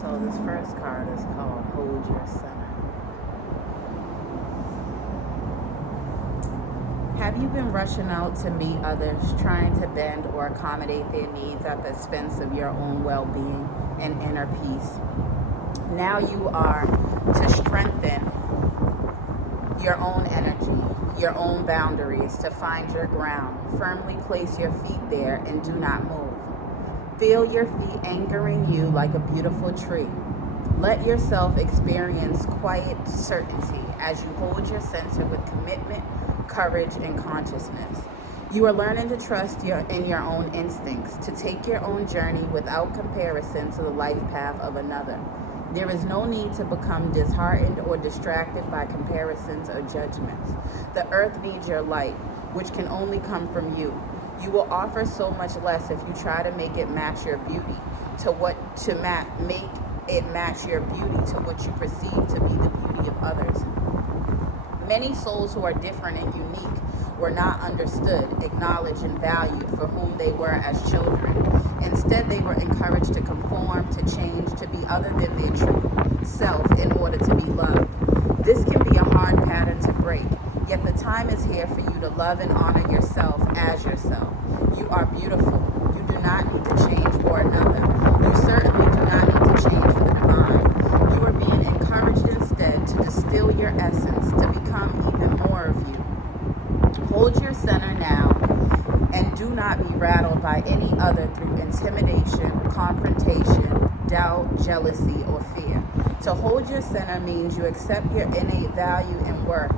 So this first card is called Hold Your Center. Have you been rushing out to meet others, trying to bend or accommodate their needs at the expense of your own well-being and inner peace? Now you are to strengthen your own energy, your own boundaries, to find your ground. Firmly place your feet there and do not move. Feel your feet anchoring you like a beautiful tree. Let yourself experience quiet certainty as you hold your center with commitment, courage, and consciousness. You are learning to trust in your own instincts, to take your own journey without comparison to the life path of another. There is no need to become disheartened or distracted by comparisons or judgments. The earth needs your light, which can only come from you. You will offer so much less if you try to make it match your beauty make it match your beauty to what you perceive to be the beauty of others. Many souls who are different and unique were not understood, acknowledged, and valued for whom they were as children. Instead, they were encouraged to conform, to change, to be other than their true self in order to be loved. This can be a hard pattern to break, yet the time is here for you to love and honor yourself as yourself. You are beautiful. You do not need to change for another. You certainly do not need to change for the divine. You are being encouraged instead to distill your essence, to become even more of you. Hold your center now and do not be rattled by any other through intimidation, confrontation, doubt, jealousy, or fear. To hold your center means you accept your innate value and worth,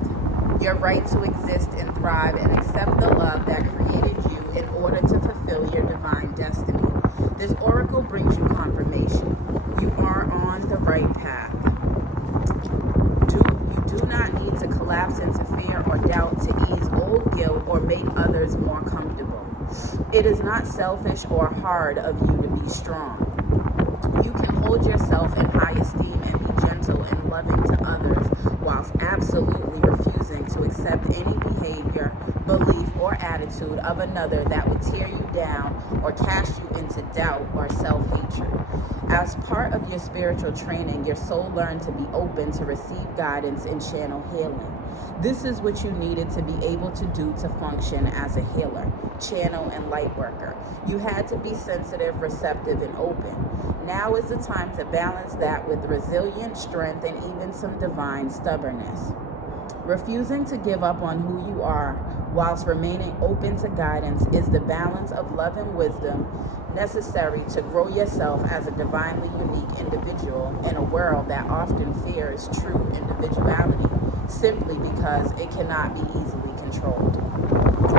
your right to exist and thrive, and accept the love that created you in order to fulfill your divine destiny. This oracle brings you confirmation. You are on the right path. You do not need to collapse into fear or doubt to ease old guilt or make others more comfortable. It is not selfish or hard of you to be strong. You can hold yourself in high esteem and be gentle and loving to others whilst absolutely refusing to accept any behavior, belief, or attitude of another that would tear you down or cast you into doubt or self-hatred. As part of your spiritual training, your soul learned to be open to receive guidance and channel healing. This is what you needed to be able to do to function as a healer, channel, and light worker. You had to be sensitive, receptive, and open. Now is the time to balance that with resilient strength and even some divine stubbornness. Refusing to give up on who you are whilst remaining open to guidance is the balance of love and wisdom necessary to grow yourself as a divinely unique individual in a world that often fears true individuality simply because it cannot be easily controlled.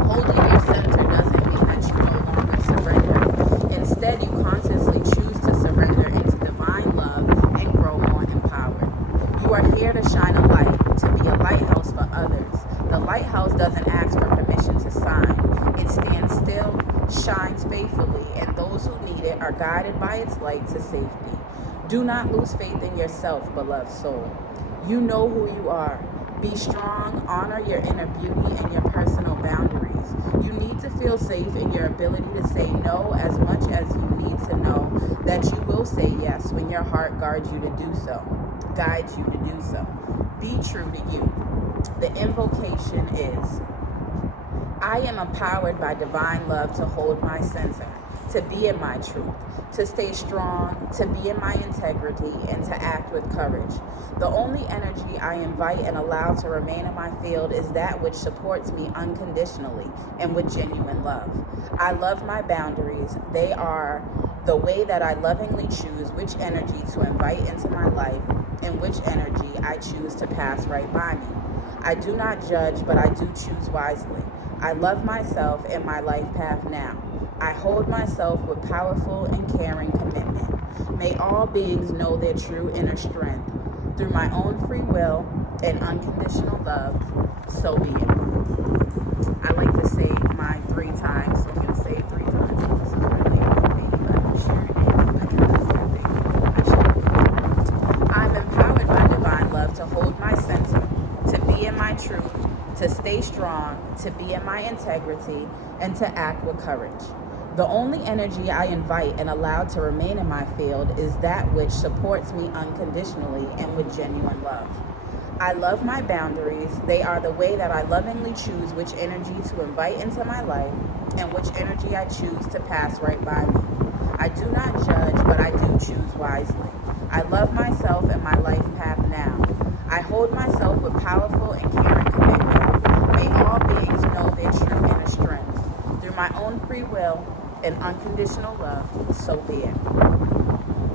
Holding your center doesn't mean that you no longer surrender. Instead, you consciously choose to surrender into divine love and grow more empowered. You are here to shine a light, to be a lighthouse for others. The lighthouse doesn't ask for permission to sign. It stands still, shines faithfully, and those who need it are guided by its light to safety. Do not lose faith in yourself, beloved soul. You know who you are. Be strong, honor your inner beauty and your personal boundaries. You need to feel safe in your ability to say no as much as you need to know that you will say yes when your heart guides you to do so. Be true to you. The invocation is, I am empowered by divine love to hold my center, to be in my truth, to stay strong, to be in my integrity, and to act with courage. The only energy I invite and allow to remain in my field is that which supports me unconditionally and with genuine love. I love my boundaries. They are the way that I lovingly choose which energy to invite into my life and which energy I choose to pass right by me. I do not judge, but I do choose wisely. I love myself and my life path now. I hold myself with powerful and caring commitment. May all beings know their true inner strength. Through my own free will and unconditional love, so be it. I like to say mine 3 times, so I'm going to say it 3 times. This is really for me, but I'm sharing it because I share. I'm empowered by divine love to hold my center, to be in my truth, to stay strong, to be in my integrity, and to act with courage. The only energy I invite and allow to remain in my field is that which supports me unconditionally and with genuine love. I love my boundaries. They are the way that I lovingly choose which energy to invite into my life and which energy I choose to pass right by me. I do not judge, but I do choose wisely. I love myself and my life path now. I hold myself with powerful and caring commitment. May all beings know their true inner strength. Through my own free will and unconditional love, so be it.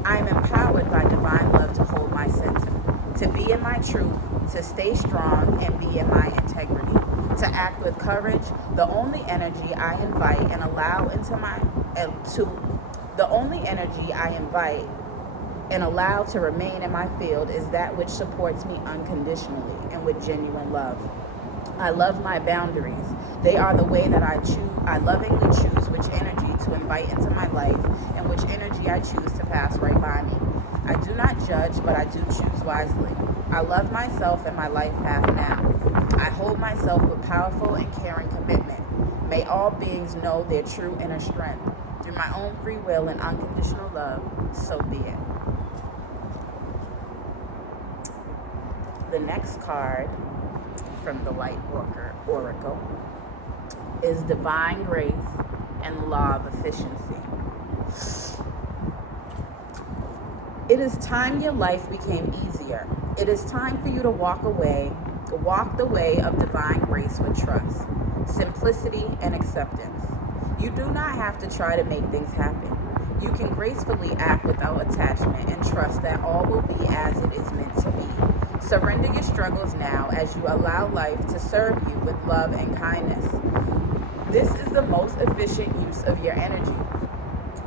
I am empowered by divine love to hold my center, to be in my truth, to stay strong and be in my integrity, to act with courage. The only energy I invite and allow into my the only energy I invite and allow to remain in my field is that which supports me unconditionally and with genuine love. I love my boundaries. They are the way that I lovingly choose which energy to invite into my life and which energy I choose to pass right by me. I do not judge, but I do choose wisely. I love myself and my life path now. I hold myself with powerful and caring commitment. May all beings know their true inner strength. Through my own free will and unconditional love, so be it. The next card from the Light Oracle is Divine Grace and the Law of Efficiency. It is time your life became easier. It is time for you to walk the way of divine grace with trust, simplicity, and acceptance. You do not have to try to make things happen. You can gracefully act without attachment and trust that all will be as it is meant to be. Surrender your struggles now as you allow life to serve you with love and kindness. This is the most efficient use of your energy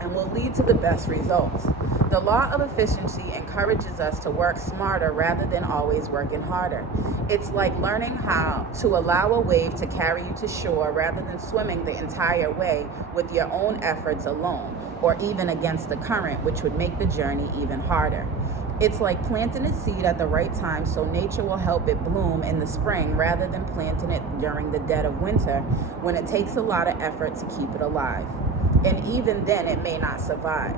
and will lead to the best results. The law of efficiency encourages us to work smarter rather than always working harder. It's like learning how to allow a wave to carry you to shore rather than swimming the entire way with your own efforts alone, or even against the current, which would make the journey even harder. It's like planting a seed at the right time so nature will help it bloom in the spring rather than planting it during the dead of winter when it takes a lot of effort to keep it alive. And even then it may not survive.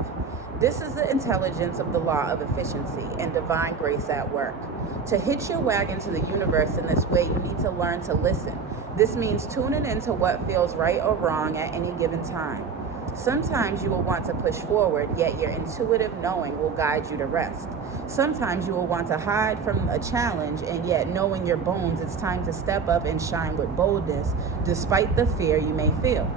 This is the intelligence of the law of efficiency and divine grace at work. To hitch your wagon to the universe in this way, you need to learn to listen. This means tuning into what feels right or wrong at any given time. Sometimes you will want to push forward, yet your intuitive knowing will guide you to rest. Sometimes you will want to hide from a challenge, and yet knowing your bones, it's time to step up and shine with boldness, despite the fear you may feel.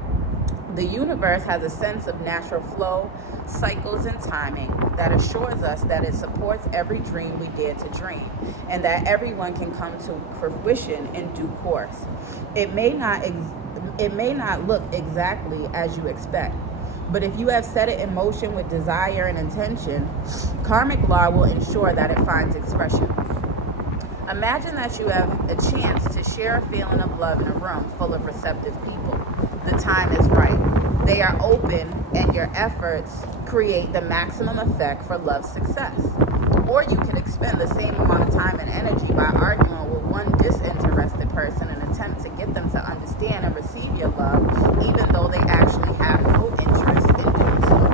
The universe has a sense of natural flow, cycles, and timing that assures us that it supports every dream we dare to dream, and that everyone can come to fruition in due course. It may not look exactly as you expect, but if you have set it in motion with desire and intention, karmic law will ensure that it finds expression. Imagine that you have a chance to share a feeling of love in a room full of receptive people. The time is right. They are open, and your efforts create the maximum effect for love's success. Or you can expend the same amount of time and energy by arguing with one disinterested person in an attempt to get them to understand and receive your love, even though they actually have no interest in doing so.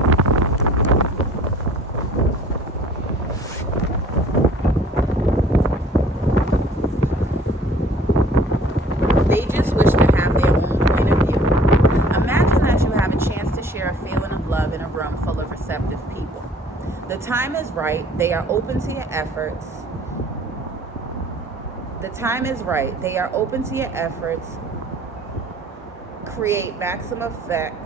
They just wish to have their own point of view. Imagine that you have a chance to share a feeling of love in a room full of receptive people. The time is right. They are open to your efforts. The time is right. They are open to your efforts. Create maximum effect.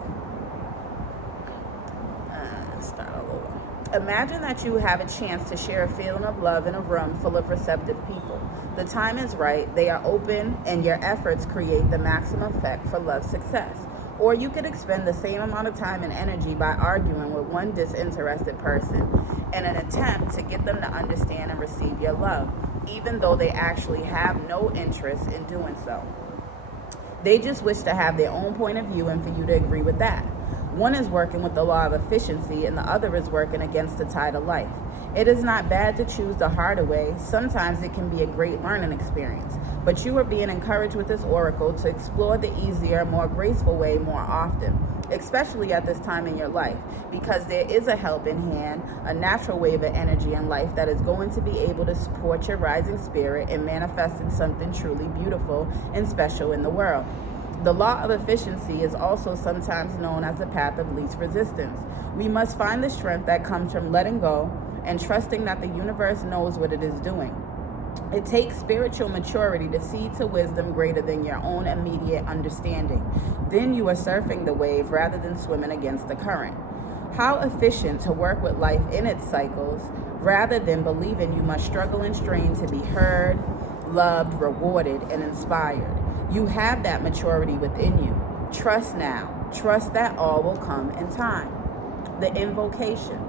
Start all over. Imagine that you have a chance to share a feeling of love in a room full of receptive people. The time is right. They are open, and your efforts create the maximum effect for love's success. Or you could expend the same amount of time and energy by arguing with one disinterested person in an attempt to get them to understand and receive your love, even though they actually have no interest in doing so. They just wish to have their own point of view and for you to agree with that. One is working with the law of efficiency and the other is working against the tide of life. It is not bad to choose the harder way. Sometimes it can be a great learning experience. But you are being encouraged with this oracle to explore the easier, more graceful way more often. especially at this time in your life, because there is a help in hand, a natural wave of energy in life that is going to be able to support your rising spirit and manifesting something truly beautiful and special in the world. The law of efficiency is also sometimes known as the path of least resistance. We must find the strength that comes from letting go and trusting that the universe knows what it is doing. It takes spiritual maturity to see to wisdom greater than your own immediate understanding. Then you are surfing the wave rather than swimming against the current. How efficient to work with life in its cycles rather than believing you must struggle and strain to be heard, loved, rewarded, and inspired. You have that maturity within you. Trust now. Trust that all will come in time. The invocation.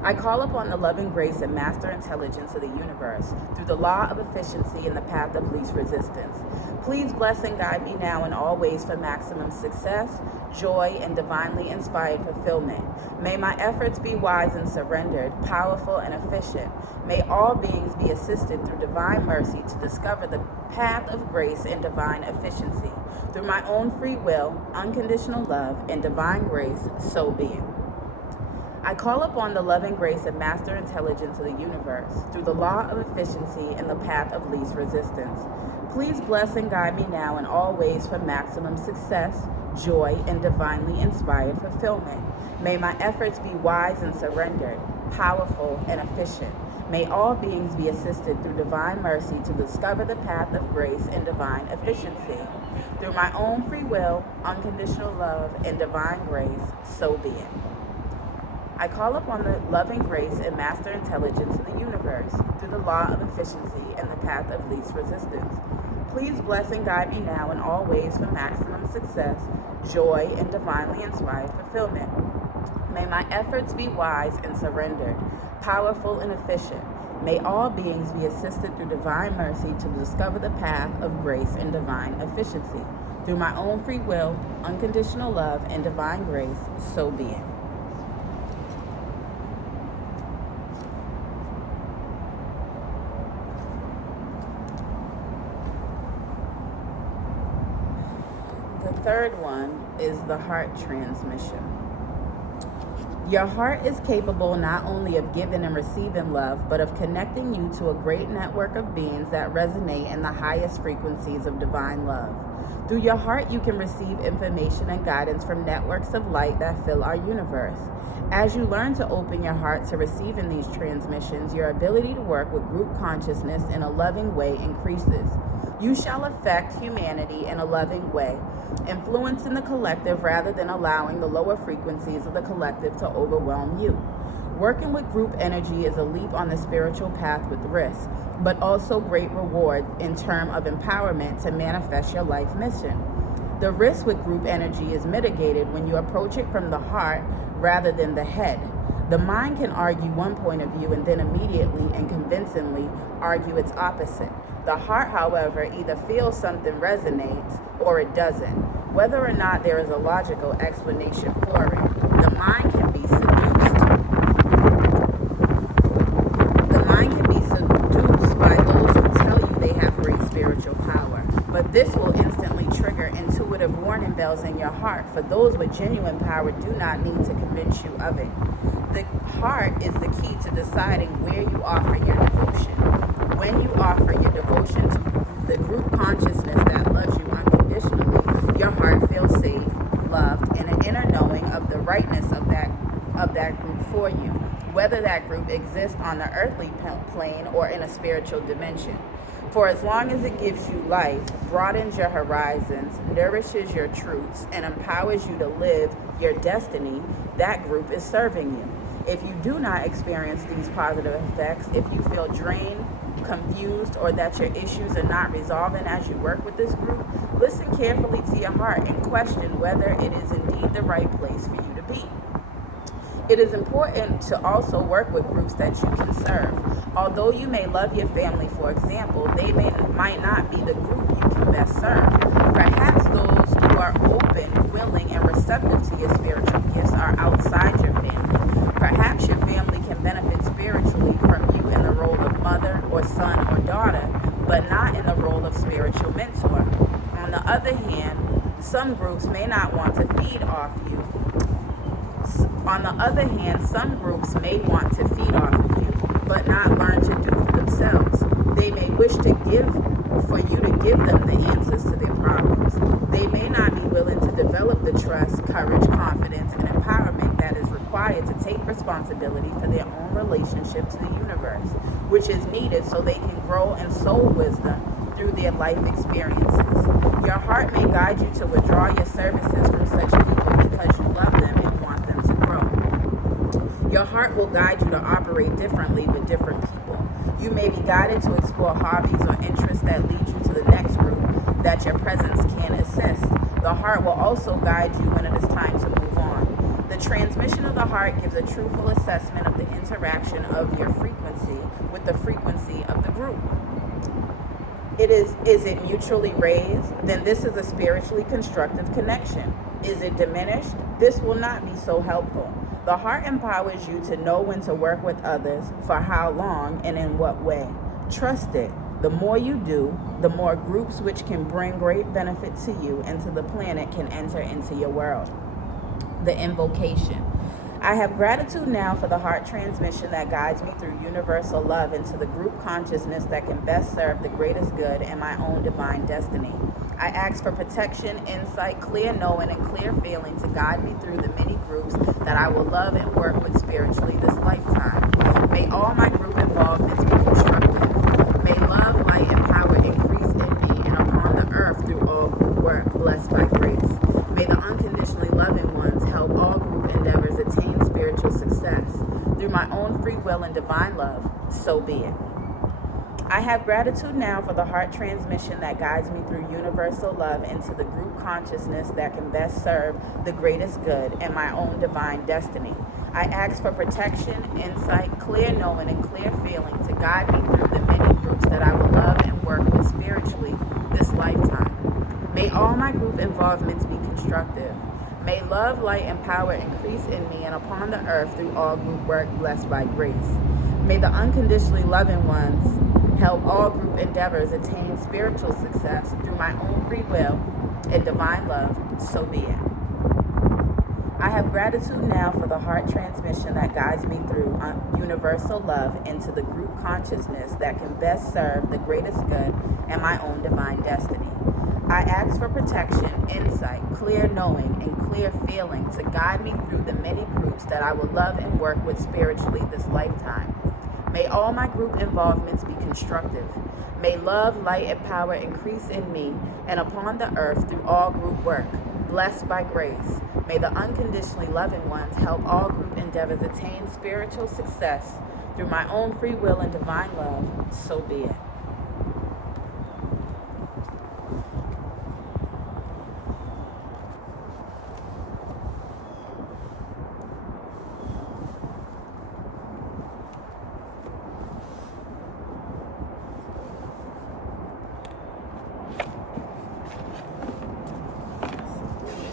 I call upon the loving grace and master intelligence of the universe through the law of efficiency and the path of least resistance. Please bless and guide me now in all ways for maximum success, joy, and divinely inspired fulfillment. May my efforts be wise and surrendered, powerful and efficient. May all beings be assisted through divine mercy to discover the path of grace and divine efficiency. Through my own free will, unconditional love, and divine grace, so be it. I call upon the loving grace and master intelligence of the universe through the law of efficiency and the path of least resistance. Please bless and guide me now in all ways for maximum success, joy, and divinely inspired fulfillment. May my efforts be wise and surrendered, powerful and efficient. May all beings be assisted through divine mercy to discover the path of grace and divine efficiency. Through my own free will, unconditional love, and divine grace, so be it. I call upon the loving grace and master intelligence of the universe through the law of efficiency and the path of least resistance. Please bless and guide me now in all ways for maximum success, joy, and divinely inspired fulfillment. May my efforts be wise and surrendered, powerful and efficient. May all beings be assisted through divine mercy to discover the path of grace and divine efficiency. Through my own free will, unconditional love, and divine grace, so be it. The third one is the heart transmission. Your heart is capable not only of giving and receiving love, but of connecting you to a great network of beings that resonate in the highest frequencies of divine love. Through your heart, you can receive information and guidance from networks of light that fill our universe. As you learn to open your heart to receiving these transmissions, your ability to work with group consciousness in a loving way increases. You shall affect humanity in a loving way, influencing the collective rather than allowing the lower frequencies of the collective to overwhelm you. Working with group energy is a leap on the spiritual path with risk, but also great reward in terms of empowerment to manifest your life mission. The risk with group energy is mitigated when you approach it from the heart rather than the head. The mind can argue one point of view and then immediately and convincingly argue its opposite. The heart, however, either feels something resonates or it doesn't. Whether or not there is a logical explanation for it, the mind can be seduced. The mind can be seduced by those who tell you they have great spiritual power. But this will instantly trigger intuitive warning bells in your heart. For those with genuine power do not need to convince you of it. The heart is the key to deciding where you offer your devotion. When you offer your devotion to the group consciousness that loves you unconditionally, your heart feels safe, loved, and an inner knowing of the rightness of that group for you, whether that group exists on the earthly plane or in a spiritual dimension. For as long as it gives you life, broadens your horizons, nourishes your truths, and empowers you to live your destiny, that group is serving you. If you do not experience these positive effects, if you feel drained, confused, or that your issues are not resolving as you work with this group, listen carefully to your heart and question whether it is indeed the right place for you to be. It is important to also work with groups that you can serve. Although you may love your family, for example, they might not be the group you can best serve. Perhaps those who are open, willing, and receptive to your spiritual gifts are outside your family. Perhaps your family can benefit spiritually from you in the role of mother or son or daughter, but not in the role of spiritual mentor. On the other hand, Some groups may not want to feed off you. On the other hand, some groups may want to feed off of you, but not learn to do for themselves. They may wish to give for you to give them the answers to their problems. They may not be willing to develop the trust, courage, confidence, and empowerment that is required to take responsibility for their own relationship to the universe, which is needed so they can grow in soul wisdom through their life experiences. Your heart may guide you to withdraw your services from such people because you love them and want them to grow. Your heart will guide you to operate differently with different people. You may be guided to explore hobbies or interests that lead you to the next group that your presence can assist. The heart will also guide you when it is time to move on. The transmission of the heart gives a truthful assessment of the interaction of your frequency with the frequency of the group. Is it mutually raised? Then this is a spiritually constructive connection. Is it diminished? This will not be so helpful. The heart empowers you to know when to work with others, for how long, and in what way. Trust it. The more you do, the more groups which can bring great benefit to you and to the planet can enter into your world. The invocation. I have gratitude now for the heart transmission that guides me through universal love into the group consciousness that can best serve the greatest good and my own divine destiny. I ask for protection, insight, clear knowing, and clear feeling to guide me through the many groups that I will love and work with spiritually this lifetime. May all my group involvements be constructive. May love, light, and power increase in me and upon the earth through all group work, blessed by grace. May the unconditionally loving ones help all group endeavors attain spiritual success. Through my own free will and divine love, so be it. I have gratitude now for the heart transmission that guides me through universal love into the group consciousness that can best serve the greatest good and my own divine destiny. I ask for protection, insight, clear knowing, and clear feeling to guide me through the many groups that I will love and work with spiritually this lifetime. May all my group involvements be constructive. May love, light, and power increase in me and upon the earth through all group work, blessed by grace. May the unconditionally loving ones help all group endeavors attain spiritual success through my own free will and divine love, so be it. I have gratitude now for the heart transmission that guides me through universal love into the group consciousness that can best serve the greatest good and my own divine destiny. I ask for protection, insight, clear knowing, and clear feeling to guide me through the many groups that I will love and work with spiritually this lifetime. May all my group involvements be constructive. May love, light, and power increase in me and upon the earth through all group work, blessed by grace. May the unconditionally loving ones help all group endeavors attain spiritual success through my own free will and divine love, so be it.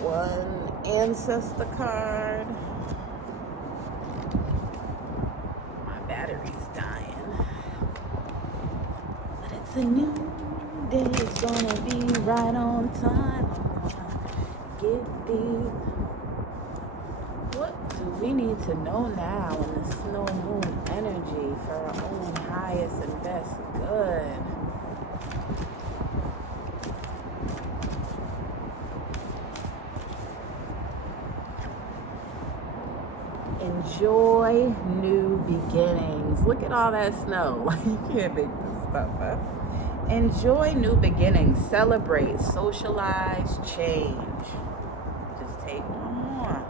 One ancestor card. My battery's dying. But it's a new day. It's gonna be right on time. Get these. What do we need to know now in the snow moon energy for our own highest and best good? Enjoy new beginnings. Look at all that snow. You can't make this stuff up. Enjoy new beginnings. Celebrate. Socialize. Change. Just take one more.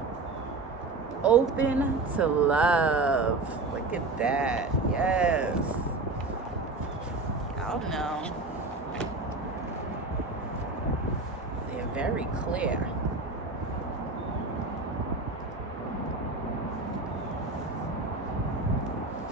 Open to love. Look at that. Yes. Y'all know. They're very clear.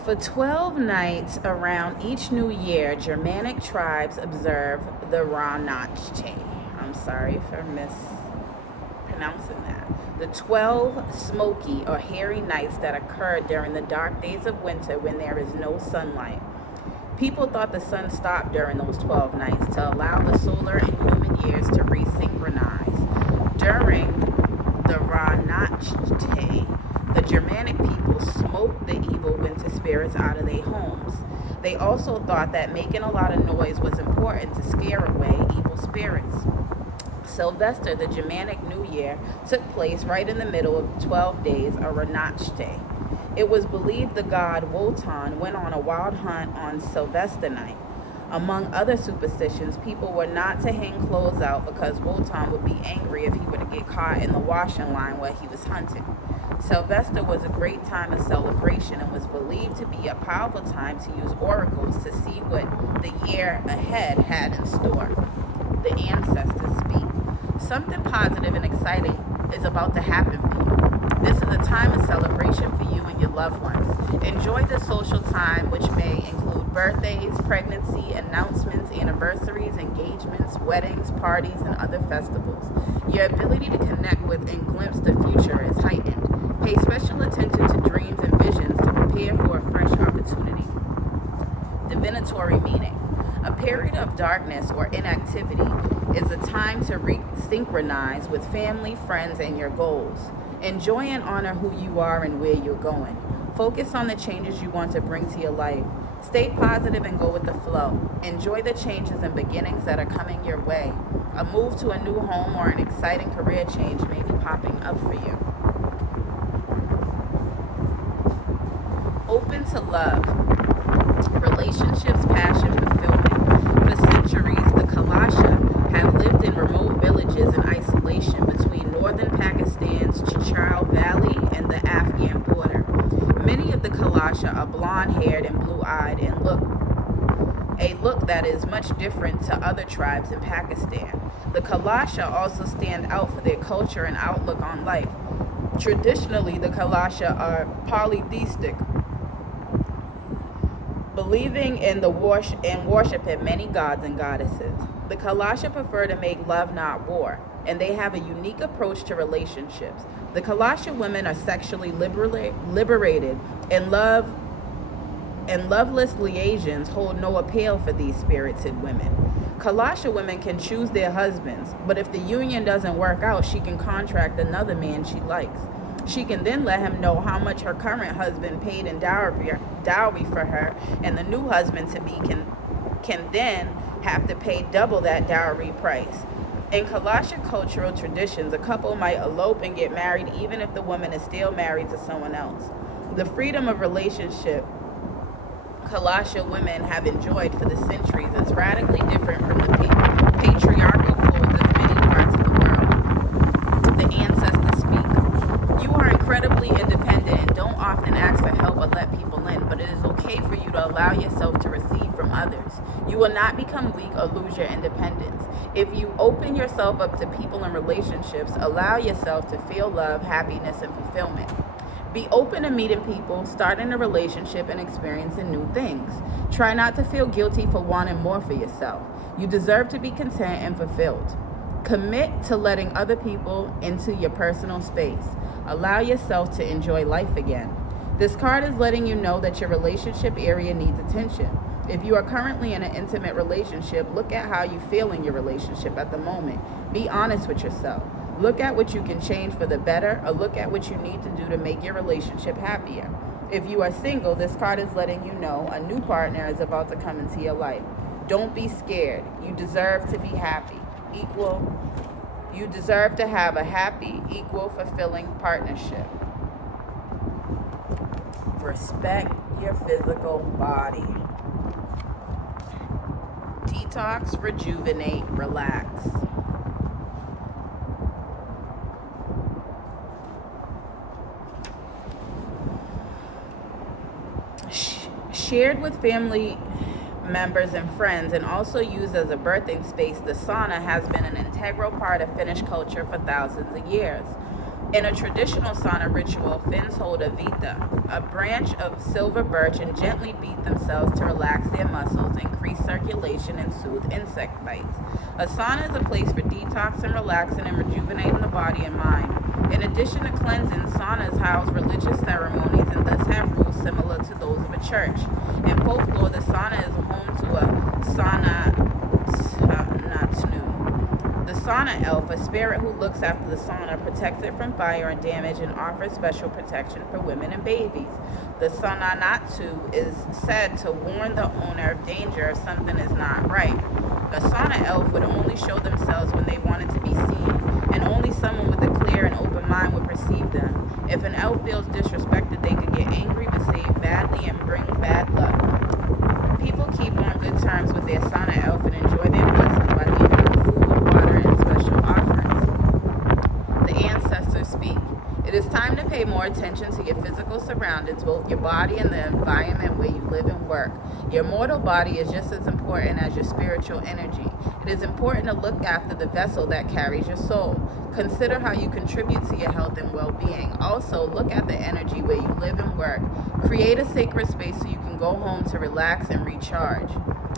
For 12 nights around each new year, Germanic tribes observe the Ranachte. I'm sorry for mispronouncing that. The 12 smoky or hairy nights that occur during the dark days of winter when there is no sunlight. People thought the sun stopped during those 12 nights to allow the solar and human years to resynchronize. During the Ranachte, the Germanic people smoked the evil winter spirits out of their homes. They also thought that making a lot of noise was important to scare away evil spirits. Sylvester, the Germanic New Year, took place right in the middle of 12 days, a Ranachte. It was believed the god Wotan went on a wild hunt on Sylvester night. Among other superstitions, people were not to hang clothes out because Wotan would be angry if he were to get caught in the washing line while he was hunting. Sylvester was a great time of celebration and was believed to be a powerful time to use oracles to see what the year ahead had in store. The ancestors speak. Something positive and exciting is about to happen for you. This is a time of celebration for you and your loved ones. Enjoy the social time, which may include birthdays, pregnancy, announcements, anniversaries, engagements, weddings, parties, and other festivals. Your ability to connect with and glimpse the future is heightened. Pay special attention to dreams and visions to prepare for a fresh opportunity. Divinatory meaning. A period of darkness or inactivity is a time to synchronize with family, friends, and your goals. Enjoy and honor who you are and where you're going. Focus on the changes you want to bring to your life. Stay positive and go with the flow. Enjoy the changes and beginnings that are coming your way. A move to a new home or an exciting career change may be popping up for you. Open to love. Relationships, passion, fulfillment. For centuries, the Kalasha have lived in remote villages in isolation between northern Pakistan's Chitral Valley and the Afghan border. Many of the Kalasha are blonde-haired and blue-eyed and a look that is much different to other tribes in Pakistan. The Kalasha also stand out for their culture and outlook on life. Traditionally, the Kalasha are polytheistic, believing in worshiping many gods and goddesses. The Kalasha prefer to make love, not war, and they have a unique approach to relationships. The Kalasha women are sexually liberated, and loveless liaisons hold no appeal for these spirited women. Kalasha women can choose their husbands, but if the union doesn't work out, she can contract another man she likes. She can then let him know how much her current husband paid in dowry for her, and the new husband-to-be can then have to pay double that dowry price. In Kalasha cultural traditions, a couple might elope and get married even if the woman is still married to someone else. The freedom of relationship Kalasha women have enjoyed for the centuries is radically different from the patriarchal codes of many parts of the world. The ancestors speak. You are incredibly independent and don't often ask for help or let people in, but it is okay for you to allow yourself to receive from others. You will not become weak or lose your independence. If you open yourself up to people and relationships, allow yourself to feel love, happiness, and fulfillment. Be open to meeting people, starting a relationship, and experiencing new things. Try not to feel guilty for wanting more for yourself. You deserve to be content and fulfilled. Commit to letting other people into your personal space. Allow yourself to enjoy life again. This card is letting you know that your relationship area needs attention. If you are currently in an intimate relationship, look at how you feel in your relationship at the moment. Be honest with yourself. Look at what you can change for the better, or look at what you need to do to make your relationship happier. If you are single, this card is letting you know a new partner is about to come into your life. Don't be scared. You deserve to be happy. You deserve to have a happy, equal, fulfilling partnership. Respect your physical body. Detox, rejuvenate, relax. Shared with family members and friends and also used as a birthing space, the sauna has been an integral part of Finnish culture for thousands of years. In a traditional sauna ritual, Finns hold a vita, a branch of silver birch, and gently beat themselves to relax their muscles, increase circulation, and soothe insect bites. A sauna is a place for detoxing, relaxing, and rejuvenating the body and mind. In addition to cleansing, saunas house religious ceremonies and thus have rules similar to those of a church. In folklore, the sauna is home to a sanatnu. The sauna elf, a spirit who looks after the sauna, protects it from fire and damage, and offers special protection for women and babies. The sananatsu is said to warn the owner of danger if something is not right. A sauna elf would only show themselves when they wanted to be seen, and only someone with a clear and open mind would perceive them. If an elf feels disrespected, they could get angry, behave badly, and bring bad luck. People keep on good terms with their sauna elf and enjoy their blessings by leaving them food, water, and special offerings. The ancestors speak. It is time to pay more attention to your physical surroundings, both your body and the environment where you live and work. Your mortal body is just as important as your spiritual energy. It is important to look after the vessel that carries your soul. Consider how you contribute to your health and well-being. Also, look at the energy where you live and work. Create a sacred space so you can go home to relax and recharge.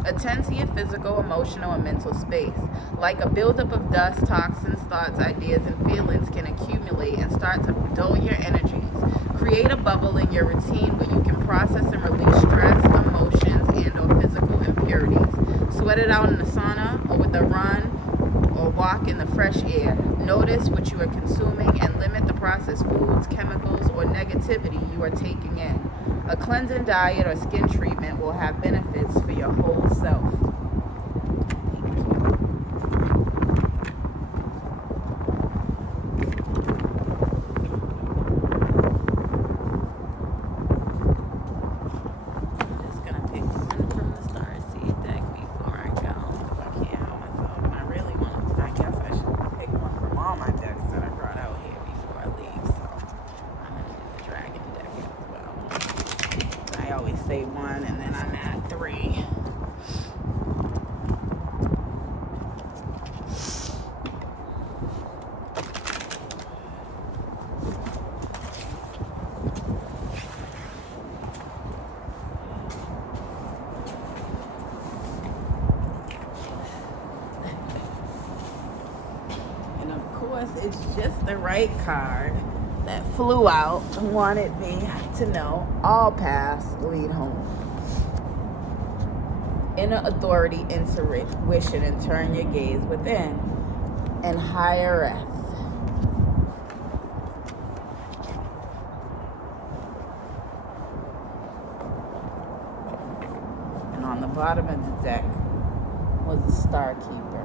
Attend to your physical, emotional, and mental space. Like a buildup of dust, toxins, thoughts, ideas, and feelings can accumulate and start to dull your energies. Create a bubble in your routine where you can process and release stress, emotions, and/or physical impurities. Sweat it out in the sauna or with a run or walk in the fresh air. Notice what you are consuming and limit the processed foods, chemicals, or negativity you are taking in. A cleansing diet or skin treatment will have benefits for your whole self. Say one and then I'm at three. And of course, it's just the right card that flew out and wanted me to know all paths lead home. Inner authority, intuition, and turn your gaze within. And higher earth. And on the bottom of the deck was a star keeper.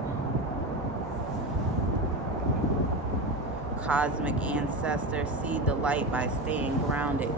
Cosmic ancestors see the light by staying grounded.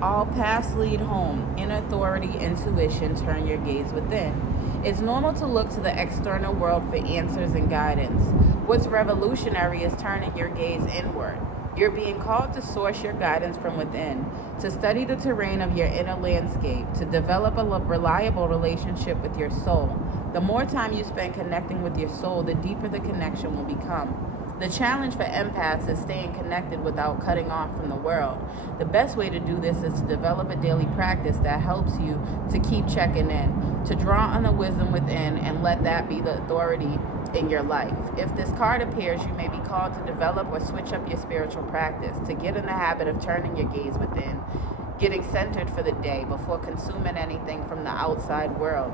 All paths lead home. Inner authority, intuition, turn your gaze within. It's normal to look to the external world for answers and guidance. What's revolutionary is turning your gaze inward. You're being called to source your guidance from within, to study the terrain of your inner landscape, to develop a reliable relationship with your soul. The more time you spend connecting with your soul, the deeper the connection will become. The challenge for empaths is staying connected without cutting off from the world. The best way to do this is to develop a daily practice that helps you to keep checking in, to draw on the wisdom within and let that be the authority in your life. If this card appears, you may be called to develop or switch up your spiritual practice, to get in the habit of turning your gaze within, getting centered for the day before consuming anything from the outside world,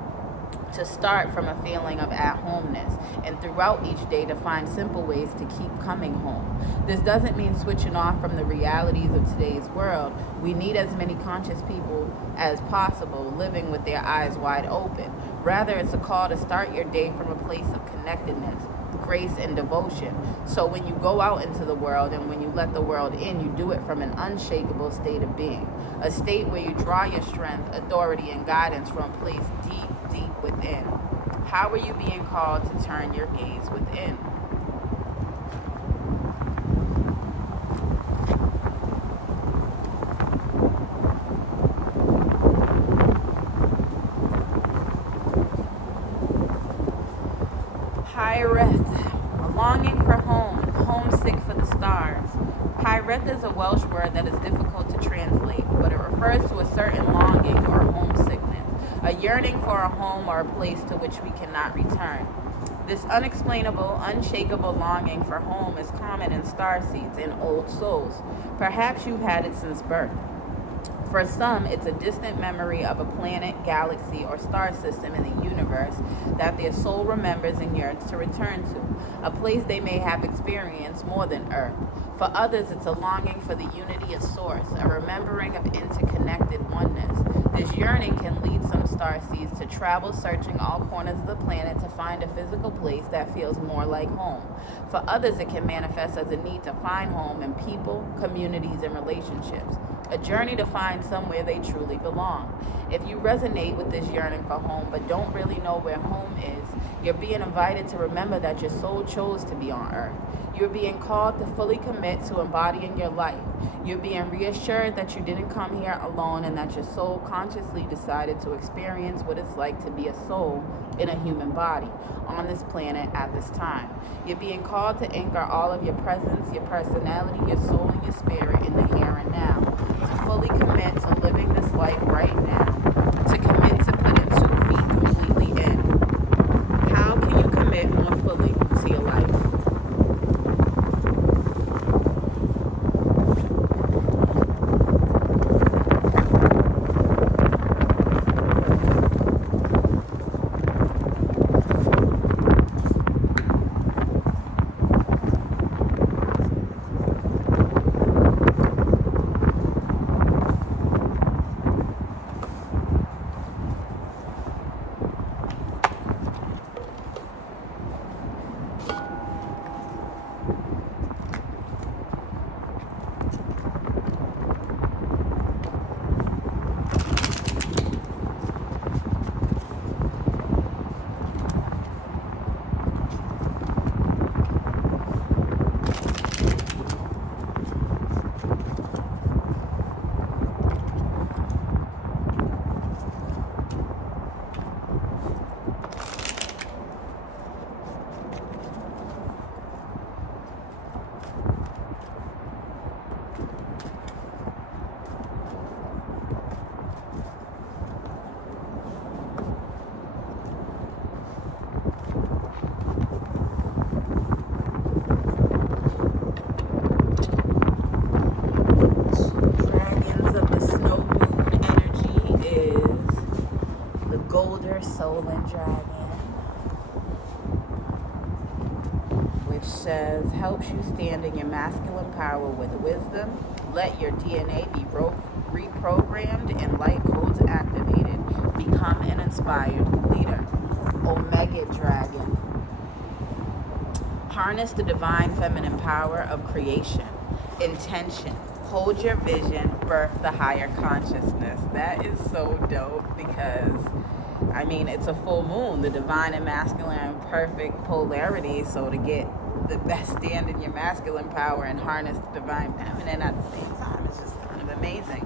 to start from a feeling of at-homeness, and throughout each day to find simple ways to keep coming home. This doesn't mean switching off from the realities of today's world. We need as many conscious people as possible living with their eyes wide open. Rather, it's a call to start your day from a place of connectedness, grace, and devotion. So when you go out into the world and when you let the world in, you do it from an unshakable state of being, a state where you draw your strength, authority, and guidance from a place deep within. How are you being called to turn your gaze within? Hireth, a longing for home, homesick for the stars. Hireth is a Welsh word that is difficult to translate, but it refers to a certain longing or homesickness, a yearning for a home or a place to which we cannot return. This unexplainable, unshakable longing for home is common in starseeds and old souls. Perhaps you've had it since birth. For some, it's a distant memory of a planet, galaxy, or star system in the universe that their soul remembers and yearns to return to, a place they may have experienced more than Earth. For others, it's a longing for the unity of Source, a remembering of interconnected oneness. This yearning can lead some starseeds to travel searching all corners of the planet to find a physical place that feels more like home. For others, it can manifest as a need to find home in people, communities, and relationships. A journey to find somewhere they truly belong. If you resonate with this yearning for home but don't really know where home is, you're being invited to remember that your soul chose to be on Earth. You're being called to fully commit to embodying your life. You're being reassured that you didn't come here alone and that your soul consciously decided to experience what it's like to be a soul in a human body on this planet at this time. You're being called to anchor all of your presence, your personality, your soul, and your spirit in the here and now. To fully commit to living this life right now. To commit to putting 2 feet completely in. How can you commit more fully to your life? Solar Dragon, which says helps you stand in your masculine power with wisdom. Let your DNA be reprogrammed and light codes activated. Become an inspired leader. Omega Dragon. Harness the divine feminine power of creation. Intention. Hold your vision. Birth the higher consciousness. That is so dope because it's a full moon, the divine and masculine perfect polarity. So to get the best stand in your masculine power and harness the divine feminine at the same time, it's just kind of amazing.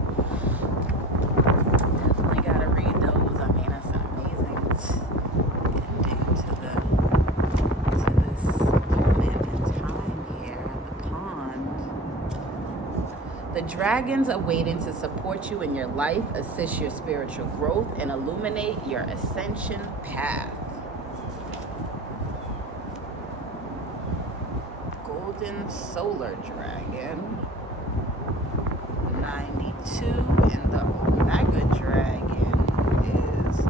Definitely got to read those. It's an amazing ending to this moment in time here in the pond. The dragons are waiting to support you in your life, assist your spiritual growth, and illuminate your ascension path. Golden Solar Dragon. 92, and the Omega Dragon is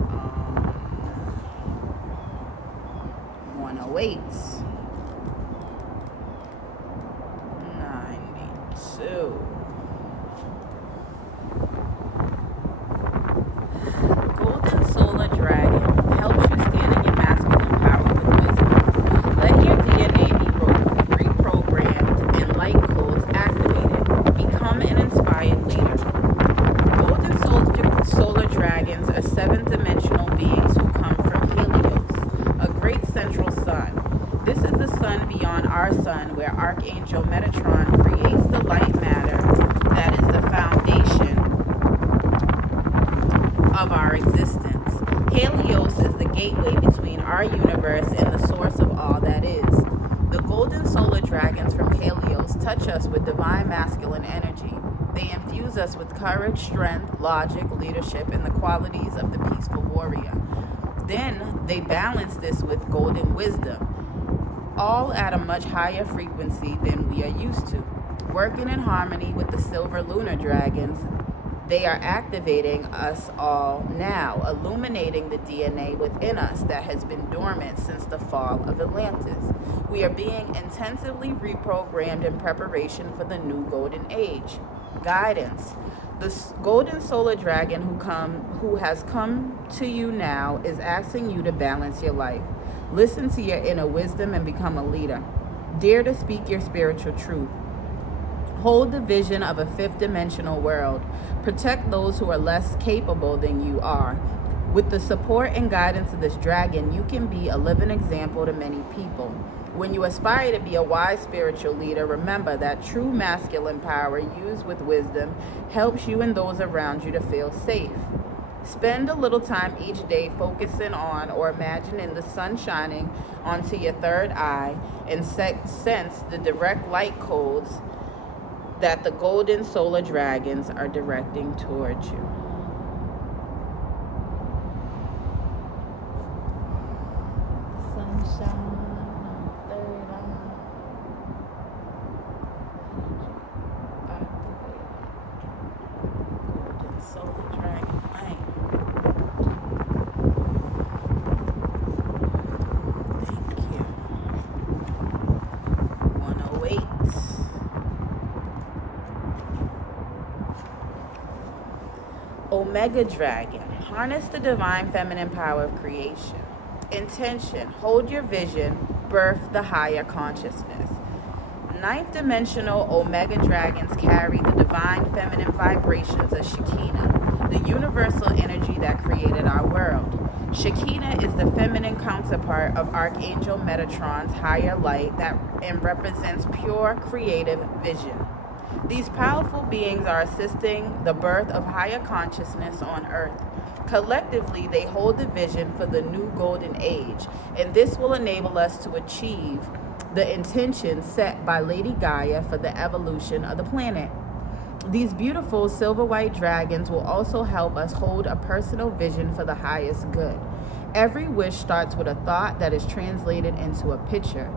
108. 92. Golden Solar Dragon helps you stand in your masculine power with wisdom. Let your DNA be reprogrammed and light codes activated. Become an inspired leader. Golden Solar Dragons are 7th-dimensional beings who come from Helios, a great central sun. This is the sun beyond our sun, where Archangel Metatron creates the light matter that is the foundation of our existence. Helios is the gateway between our universe and the source of all that is. The golden solar dragons from Helios touch us with divine masculine energy. They infuse us with courage, strength, logic, leadership, and the qualities of the peaceful warrior. Then they balance this with golden wisdom, all at a much higher frequency than we are used to. Working in harmony with the silver lunar dragons, They are activating us all now, illuminating the DNA within us that has been dormant since the fall of Atlantis. We are being intensively reprogrammed in preparation for the new golden age. Guidance. The golden solar dragon who has come to you now is asking you to balance your life. Listen to your inner wisdom and become a leader. Dare to speak your spiritual truth. Hold the vision of a fifth dimensional world. Protect those who are less capable than you are. With the support and guidance of this dragon, you can be a living example to many people. When you aspire to be a wise spiritual leader, remember that true masculine power used with wisdom helps you and those around you to feel safe. Spend a little time each day focusing on or imagining the sun shining onto your third eye and sense the direct light codes that the golden solar dragons are directing towards you. Sunshine on the third eye. Golden solar dragon light. Thank you. 108. Omega Dragon. Harness the divine feminine power of creation. Intention. Hold your vision. Birth the higher consciousness. Ninth dimensional Omega Dragons carry the divine feminine vibrations of Shekinah, the universal energy that created our world. Shekinah is the feminine counterpart of Archangel Metatron's higher light and represents pure creative vision. These powerful beings are assisting the birth of higher consciousness on Earth. Collectively, they hold the vision for the new golden age, and this will enable us to achieve the intention set by Lady Gaia for the evolution of the planet. These beautiful silver white dragons will also help us hold a personal vision for the highest good. Every wish starts with a thought that is translated into a picture.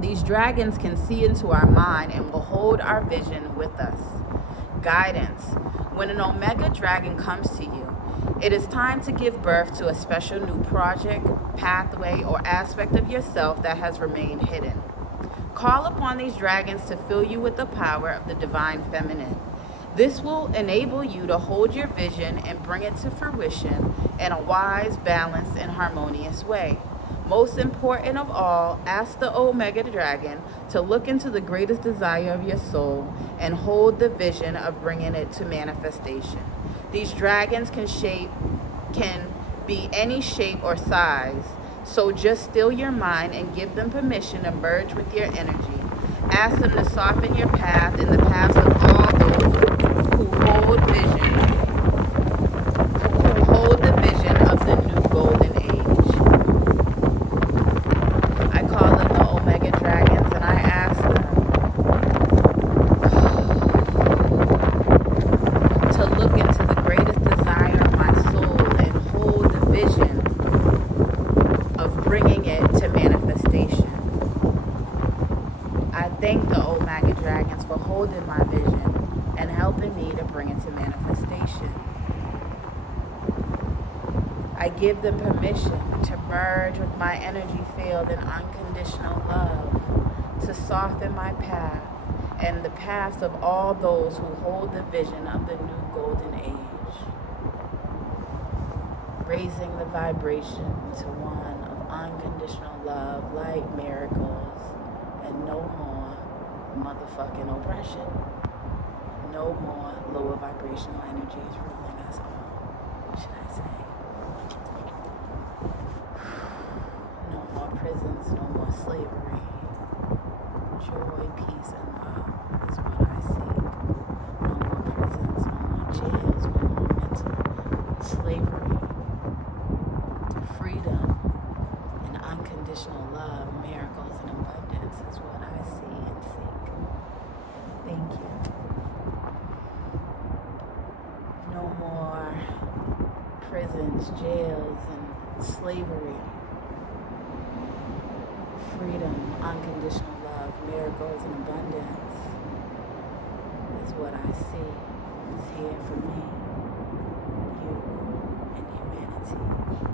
These dragons can see into our mind and will hold our vision with us. Guidance. When an Omega Dragon comes to you, it is time to give birth to a special new project, pathway, or aspect of yourself that has remained hidden. Call upon these dragons to fill you with the power of the divine feminine. This will enable you to hold your vision and bring it to fruition in a wise, balanced, and harmonious way. Most important of all, ask the Omega Dragon to look into the greatest desire of your soul and hold the vision of bringing it to manifestation. These dragons can be any shape or size, so just still your mind and give them permission to merge with your energy. Ask them to soften your path and the paths of all those who hold the vision of the new golden age. I call them the Omega Dragons, and I ask them to look into the greatest desire of my soul and hold the vision of bringing it to manifestation. I thank the Omega Dragons for holding my vision and helping me to bring it to manifestation. I give them permission to merge with my energy field in unconditional love, to soften my path and the paths of all those who hold the vision of the new golden age, raising the vibration to one of unconditional love, light, miracles, and no more motherfucking oppression. No more lower vibrational energies ruling us all, should I say. No more prisons, no more slavery. Joy, peace, and love is what I seek. No more prisons, no more jails, no more mental slavery. Freedom and unconditional love, miracles, and abundance is what I see and seek. Thank you. No more prisons, jails, and slavery. Freedom, unconditional love, miracles, and abundance is what I see. is here for me, you, and humanity.